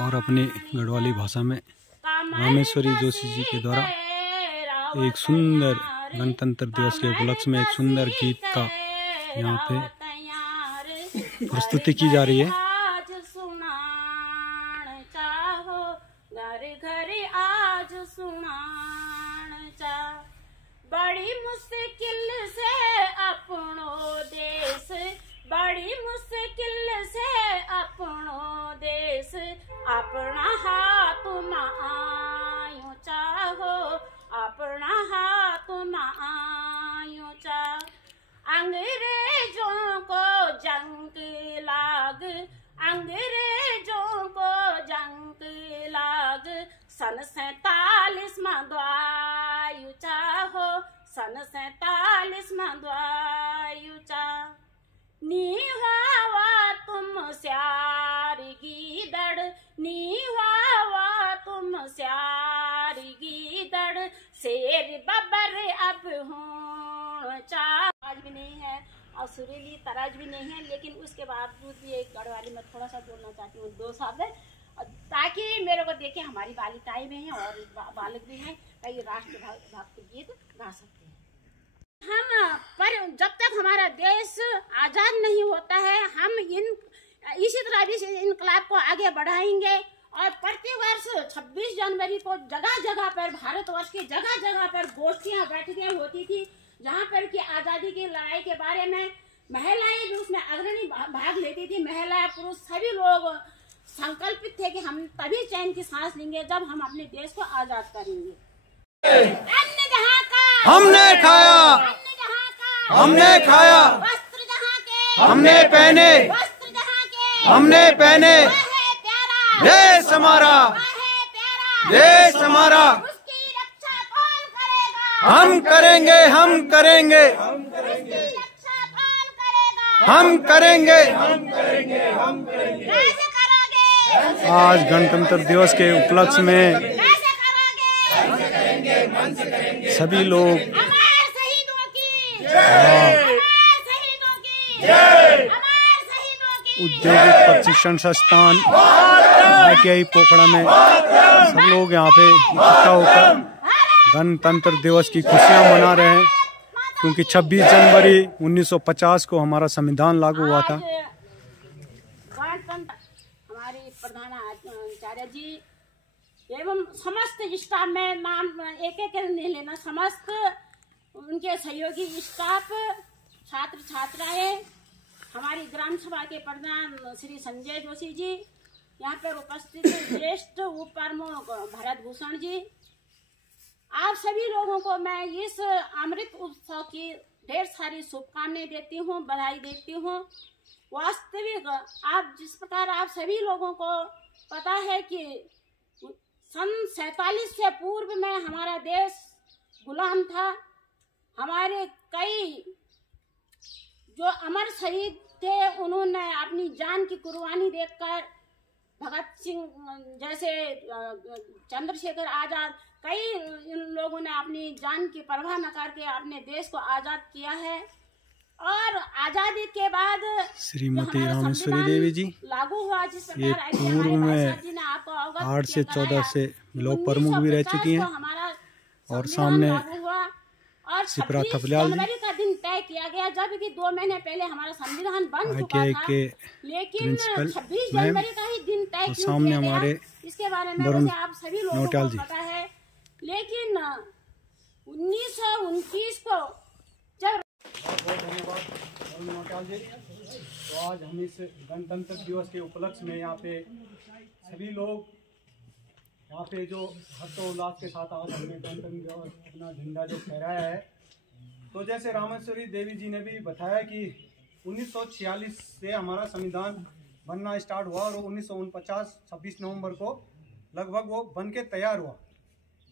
और अपनी गढ़वाली भाषा में रामेश्वरी जोशी जी के द्वारा एक सुंदर गणतंत्र दिवस के उपलक्ष्य में एक सुंदर गीत का यहाँ पे प्रस्तुति की जा रही है। बड़ी मुश्किल से अपनो देश, बड़ी मुश्किल से अपनो देश, अपना हाथ में आयो चाहो, अपना हाथ में आयो चाहो। अंग्रेजों को जंग लाग, अंग्रेजों को जंग लाग, सन 47 में द्वायु चाहो, सन 47 में द्वायु चाहो। नी हुआ तुम स्यारी गीदड़, नी हुआ तुम स्यारी गीदड़, शेर बबर अब हूँ चाह। आज भी नहीं है और सुरीली तराज भी नहीं है, लेकिन उसके बावजूद ये गढ़वाली में थोड़ा सा बोलना चाहती हूँ 2 शब्द, ताकि मेरे को देखे हमारी बालिकाएं भी हैं और बालक भी हैं, कई राष्ट्रभक्त गीत गा सकते हैं हम। पर जब तक हमारा देश आज़ाद नहीं होता है, हम इसी तरह भी इनकलाब को आगे बढ़ाएंगे। और प्रति वर्ष 26 जनवरी को जगह जगह पर, भारतवर्ष की जगह जगह पर गोष्ठियां बैठकें होती थी, जहाँ पर कि आज़ादी की लड़ाई के बारे में महिलाएं भी उसमें अग्रणी भाग लेती थी। महिला पुरुष सभी लोग संकल्पित थे कि हम तभी चैन की सांस लेंगे जब हम अपने देश को आजाद करेंगे। अन्न जहाँ का हमने खाया, अन्न जहाँ का हमने खाया, वस्त्र जहाँ के हमने पहने, वस्त्र जहाँ के हमने पहने, वह है प्यारा देश हमारा, वह है प्यारा, देश हमारा, उसकी रक्षा कौन करेगा? हम करेंगे, हम करेंगे, उसकी रक्षा कौन करेगा? हम करेंगे। कैसे करोगे? आज गणतंत्र दिवस के उपलक्ष्य में कैसे करोगे? सभी लोग अमर शहीदों की अमर शहीदों की अमर शहीदों की औद्योगिक प्रशिक्षण संस्थान ITI पोखड़ा में सब लोग यहाँ पे इकट्ठा होकर गणतंत्र दिवस की खुशियाँ मना रहे हैं, क्योंकि 26 जनवरी 1950 को हमारा संविधान लागू हुआ था। गणतंत्र हमारी प्रधान आचार्य जी एवं समस्त स्टाफ में नाम एक एक नहीं लेना, समस्त उनके सहयोगी स्टाफ, छात्र छात्राएं, हमारी ग्राम सभा के प्रधान श्री संजय जोशी जी, यहाँ पर उपस्थित ज्येष्ठ उप प्रमुख भरत भूषण जी, आप सभी लोगों को मैं इस अमृत उत्सव की ढेर सारी शुभकामनाएं देती हूँ, बधाई देती हूँ। वास्तविक आप जिस प्रकार आप सभी लोगों को पता है कि सन 47 से पूर्व में हमारा देश गुलाम था। हमारे कई जो अमर शहीद थे, उन्होंने अपनी जान की कुर्बानी देकर, भगत सिंह जैसे, चंद्रशेखर आजाद, कई इन लोगों ने अपनी जान की परवाह न करके अपने देश को आजाद किया है। और आजादी के बाद श्रीमती रामेश्वरी देवी जी लागू हुआ, जिस ये प्रकार पूर्व में 8 से 14 से ब्लॉक प्रमुख भी रह चुकी हैं, और सामने और सिपरा थपलियाल जी जनवरी का दिन तय किया गया, जबकि 2 महीने पहले हमारा संविधान बन चुका ITI था, के लेकिन प्रिंसिपल 26 जनवरी का ही दिन तय और क्यों सामने किया गया, हमारे इसके बारे में वरुण वैसे आप सभी लोगों नौटियाल को जी। पता है। लेकिन 1929 को जब तो आज हम इस गणतंत्र दिवस के उपलक्ष्य में यहाँ पे सभी लोग यहाँ पे जो हर्षोल्लास के साथ आज हमने गणतंत्र दिवस अपना झंडा जो फहराया है। तो जैसे रामेश्वरी देवी जी ने भी बताया कि 1946 से हमारा संविधान बनना स्टार्ट हुआ और 1949 26 नवंबर को लगभग वो बन के तैयार हुआ,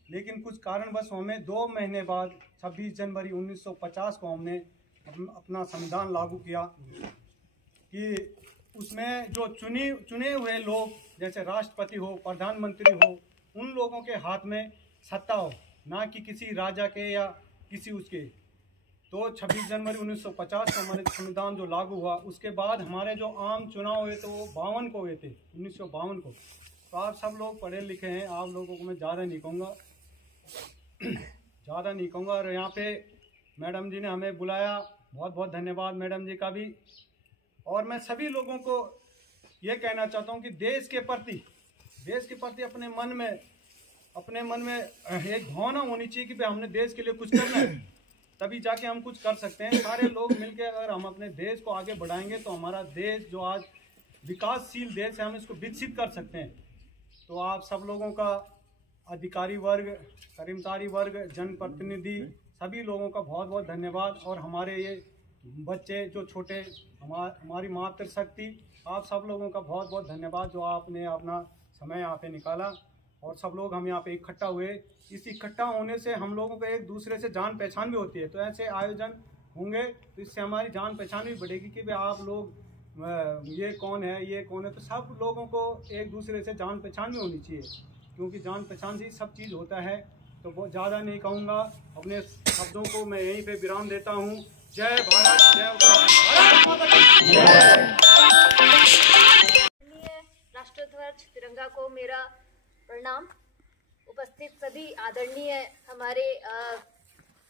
लेकिन कुछ कारणवश हमें 2 महीने बाद 26 जनवरी 1950 को हमने अपना संविधान लागू किया कि उसमें जो चुने हुए लोग जैसे राष्ट्रपति हो, प्रधानमंत्री हो, उन लोगों के हाथ में सत्ता हो, ना कि किसी राजा के या किसी उसके। तो 26 जनवरी 1950 को हमारे संविधान जो लागू हुआ, उसके बाद हमारे जो आम चुनाव हुए तो वो 52 को हुए थे, 1952 को। तो आप सब लोग पढ़े लिखे हैं, आप लोगों को मैं ज़्यादा नहीं कहूँगा और यहाँ पे मैडम जी ने हमें बुलाया, बहुत बहुत धन्यवाद मैडम जी का भी। और मैं सभी लोगों को ये कहना चाहता हूँ कि देश के प्रति अपने मन में एक भावना होनी चाहिए कि भाई हमने देश के लिए कुछ करना है, तभी जाके हम कुछ कर सकते हैं। सारे लोग मिलकर अगर हम अपने देश को आगे बढ़ाएंगे तो हमारा देश जो आज विकासशील देश है, हम इसको विकसित कर सकते हैं। तो आप सब लोगों का, अधिकारी वर्ग, कर्मचारी वर्ग, जनप्रतिनिधि, सभी लोगों का बहुत बहुत धन्यवाद। और हमारे ये बच्चे जो छोटे, हमारी मातृशक्ति, आप सब लोगों का बहुत बहुत धन्यवाद जो आपने अपना समय यहाँ पे निकाला और सब लोग हम यहाँ पे इकट्ठा हुए। इस इकट्ठा होने से हम लोगों को एक दूसरे से जान पहचान भी होती है। तो ऐसे आयोजन होंगे तो इससे हमारी जान पहचान भी बढ़ेगी कि भाई आप लोग ये कौन है, तो सब लोगों को एक दूसरे से जान पहचान भी होनी चाहिए, क्योंकि जान पहचान से ही सब चीज़ होता है। तो बहुत ज़्यादा नहीं कहूँगा, अपने शब्दों को मैं यहीं पे विराम देता हूँ। जय भारत, जय राष्ट्रध्वज तिरंगा को मेरा प्रणाम। उपस्थित सभी आदरणीय हमारे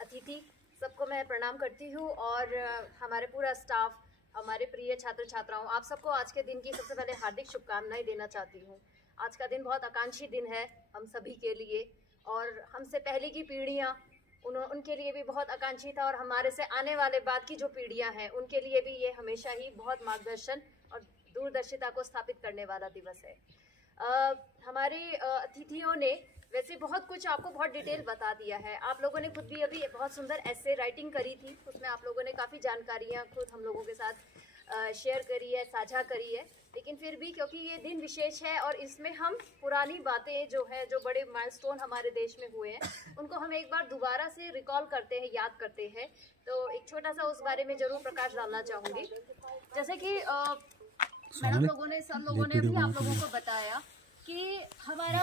अतिथि सबको मैं प्रणाम करती हूँ और हमारे पूरा स्टाफ, हमारे प्रिय छात्र छात्राओं, आप सबको आज के दिन की सबसे पहले हार्दिक शुभकामनाएं देना चाहती हूँ। आज का दिन बहुत आकांक्षी दिन है हम सभी के लिए और हमसे पहले की पीढ़ियाँ उनके लिए भी बहुत आकांक्षी था और हमारे से आने वाले बाद की जो पीढ़ियाँ हैं उनके लिए भी ये हमेशा ही बहुत मार्गदर्शन और दूरदर्शिता को स्थापित करने वाला दिवस है। हमारे अतिथियों ने वैसे बहुत कुछ आपको बहुत डिटेल बता दिया है। आप लोगों ने खुद भी अभी बहुत सुंदर ऐसे राइटिंग करी थी, उसमें आप लोगों ने काफ़ी जानकारियाँ खुद हम लोगों के साथ शेयर करी है, साझा करी है। लेकिन फिर भी क्योंकि ये दिन विशेष है और इसमें हम पुरानी बातें जो बड़े माइलस्टोन हमारे देश में हुए हैं उनको हम एक बार दोबारा से रिकॉल करते हैं, याद करते हैं। तो एक छोटा सा उस बारे में जरूर प्रकाश डालना चाहूँगी। जैसे कि मैडम लोगों ने, सब लोगों ने भी आप लोगों को बताया कि हमारा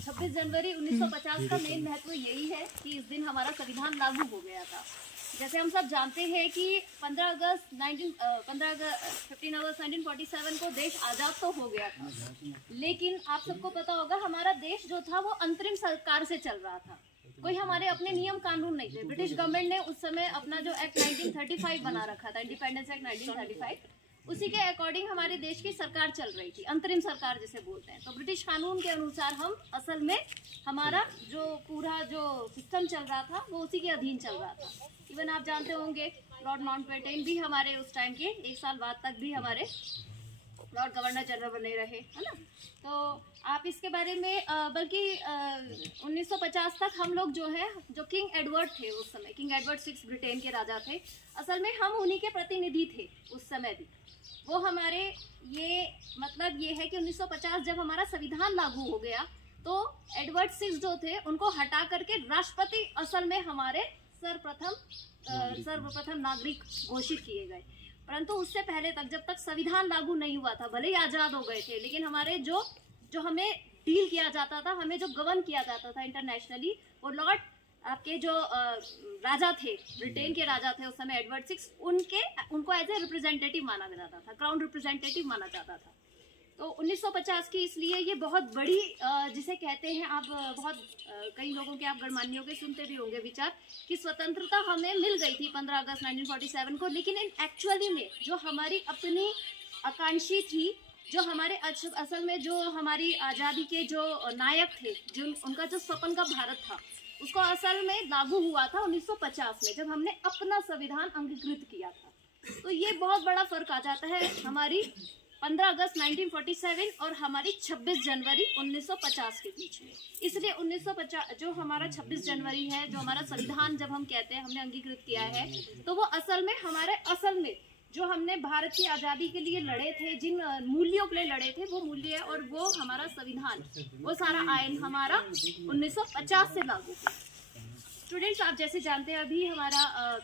26 जनवरी 1950 का मेन महत्व यही है कि इस दिन हमारा संविधान लागू हो गया था। जैसे हम सब जानते हैं कि 15 अगस्त 1947 को देश आज़ाद तो हो गया था, लेकिन आप सबको पता होगा हमारा देश जो था वो अंतरिम सरकार से चल रहा था। कोई हमारे अपने नियम कानून नहीं थे। ब्रिटिश गवर्नमेंट ने उस समय अपना जो एक्ट 1935 बना रखा था, इंडिपेंडेंस एक्ट 1935, उसी के अकॉर्डिंग हमारे देश की सरकार चल रही थी, अंतरिम सरकार जिसे बोलते हैं। तो ब्रिटिश कानून के अनुसार हम असल में हमारा जो पूरा जो सिस्टम चल रहा था वो उसी के अधीन चल रहा था। इवन आप जानते होंगे लॉर्ड माउंटबेटन भी हमारे उस टाइम के 1 साल बाद तक भी हमारे लॉर्ड गवर्नर जनरल बने रहे, है ना। तो आप इसके बारे में बल्कि 1950 तक हम लोग जो किंग एडवर्ड थे उस समय, किंग एडवर्ड 6 ब्रिटेन के राजा थे, असल में हम उन्हीं के प्रतिनिधि थे उस समय भी। वो हमारे मतलब ये है कि 1950 जब हमारा संविधान लागू हो गया तो एडवर्ड 6 जो थे उनको हटा करके राष्ट्रपति असल में हमारे सर्वप्रथम नागरिक घोषित किए गए। परंतु उससे पहले तक, जब तक संविधान लागू नहीं हुआ था, भले ही आज़ाद हो गए थे, लेकिन हमारे जो हमें डील किया जाता था, हमें जो गवर्न किया जाता था इंटरनेशनली, वो लॉर्ड आपके जो राजा थे, ब्रिटेन के राजा थे उस समय एडवर्ड 6, उनको एज ए रिप्रेजेंटेटिव माना जाता था, क्राउन रिप्रेजेंटेटिव माना जाता था। तो 1950 की इसलिए ये बहुत बड़ी जिसे कहते हैं आप कई लोगों के, आप गणमान्यों के सुनते भी होंगे विचार कि स्वतंत्रता हमें मिल गई थी 15 अगस्त 1947 को, लेकिन इन एक्चुअली में जो हमारी अपनी आकांक्षी थी, जो हमारे असल में जो हमारी आज़ादी के जो नायक थे, जो उनका जो सपन का भारत था, उसको असल में लागू हुआ था 1950 में, जब हमने अपना संविधान अंगीकृत किया था। तो ये बहुत बड़ा फर्क आ जाता है हमारी 15 अगस्त 1947 और हमारी 26 जनवरी 1950 के बीच में। इसलिए 1950 जो हमारा 26 जनवरी है, जो हमारा संविधान जब हम कहते हैं हमने अंगीकृत किया है, तो वो असल में जो हमने भारत की आज़ादी के लिए लड़े थे, जिन मूल्यों के लिए लड़े थे, वो मूल्य और वो हमारा संविधान, वो सारा आयन हमारा 1950 से लागू हुआ। स्टूडेंट्स, आप जैसे जानते हैं अभी हमारा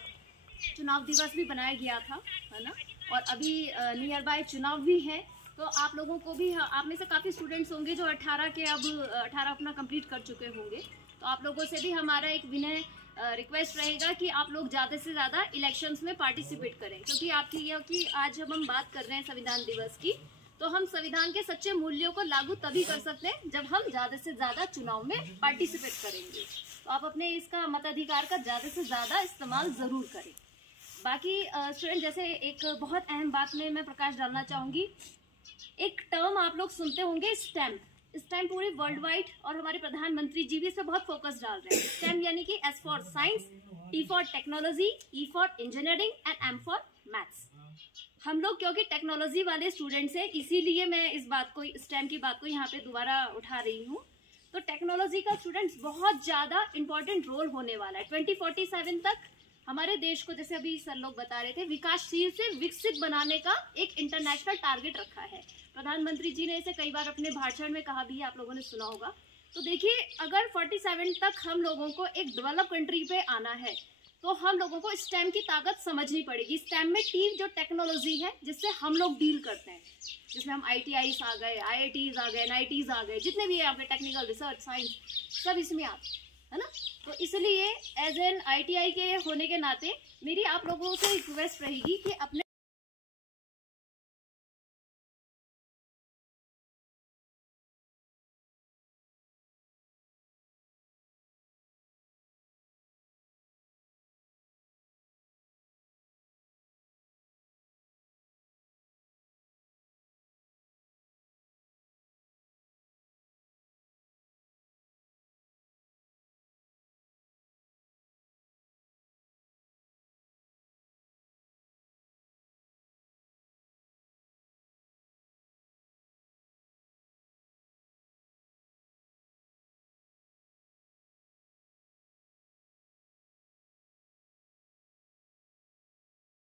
चुनाव दिवस भी बनाया गया था, है ना, और अभी नियर बाय चुनाव भी है। तो आप लोगों को भी, आप में से काफ़ी स्टूडेंट्स होंगे जो 18 अपना कंप्लीट कर चुके होंगे। तो आप लोगों से भी हमारा एक विनय रिक्वेस्ट रहेगा कि आप लोग ज़्यादा से ज़्यादा इलेक्शंस में पार्टिसिपेट करें, क्योंकि आपकी ये कि आज जब हम बात कर रहे हैं संविधान दिवस की, तो हम संविधान के सच्चे मूल्यों को लागू तभी कर सकते हैं जब हम ज़्यादा से ज़्यादा चुनाव में पार्टिसिपेट करेंगे। तो आप अपने इसका मताधिकार का ज़्यादा से ज़्यादा इस्तेमाल ज़रूर करें। बाकी स्टूडेंट, जैसे एक बहुत अहम बात में मैं प्रकाश डालना चाहूँगी। एक टर्म आप लोग सुनते होंगे, स्टेम। स्टेम पूरे वर्ल्ड वाइड, और हमारे प्रधानमंत्री जी भी इस पर बहुत फोकस डाल रहे हैं। स्टेम यानी कि S for science, T for technology, E for engineering and M for maths. हम लोग क्योंकि टेक्नोलॉजी वाले स्टूडेंट्स हैं, इसीलिए मैं इस बात को, स्टेम की बात को यहाँ पे दोबारा उठा रही हूँ। तो टेक्नोलॉजी का स्टूडेंट्स बहुत ज़्यादा इंपॉर्टेंट रोल होने वाला है। 2047 तक हमारे देश को, जैसे अभी सर लोग बता रहे थे, विकासशील से विकसित बनाने का एक इंटरनेशनल टारगेट रखा है। प्रधानमंत्री जी ने इसे कई बार अपने भाषण में कहा भी है, आप लोगों ने सुना होगा। तो देखिए, अगर 47 तक हम लोगों को एक डेवलप कंट्री पे आना है तो हम लोगों को स्टेम की ताकत समझनी पड़ेगी। स्टेम में टीम जो टेक्नोलॉजी है जिससे हम लोग डील करते हैं, जिसमें हम ITIs आ गए, IITs आ गए, NITs आ गए, जितने भी है आपके टेक्निकल, रिसर्च, साइंस, सब इसमें आते है ना। तो इसलिए एज एन ITI के होने के नाते मेरी आप लोगों से रिक्वेस्ट रहेगी कि अपने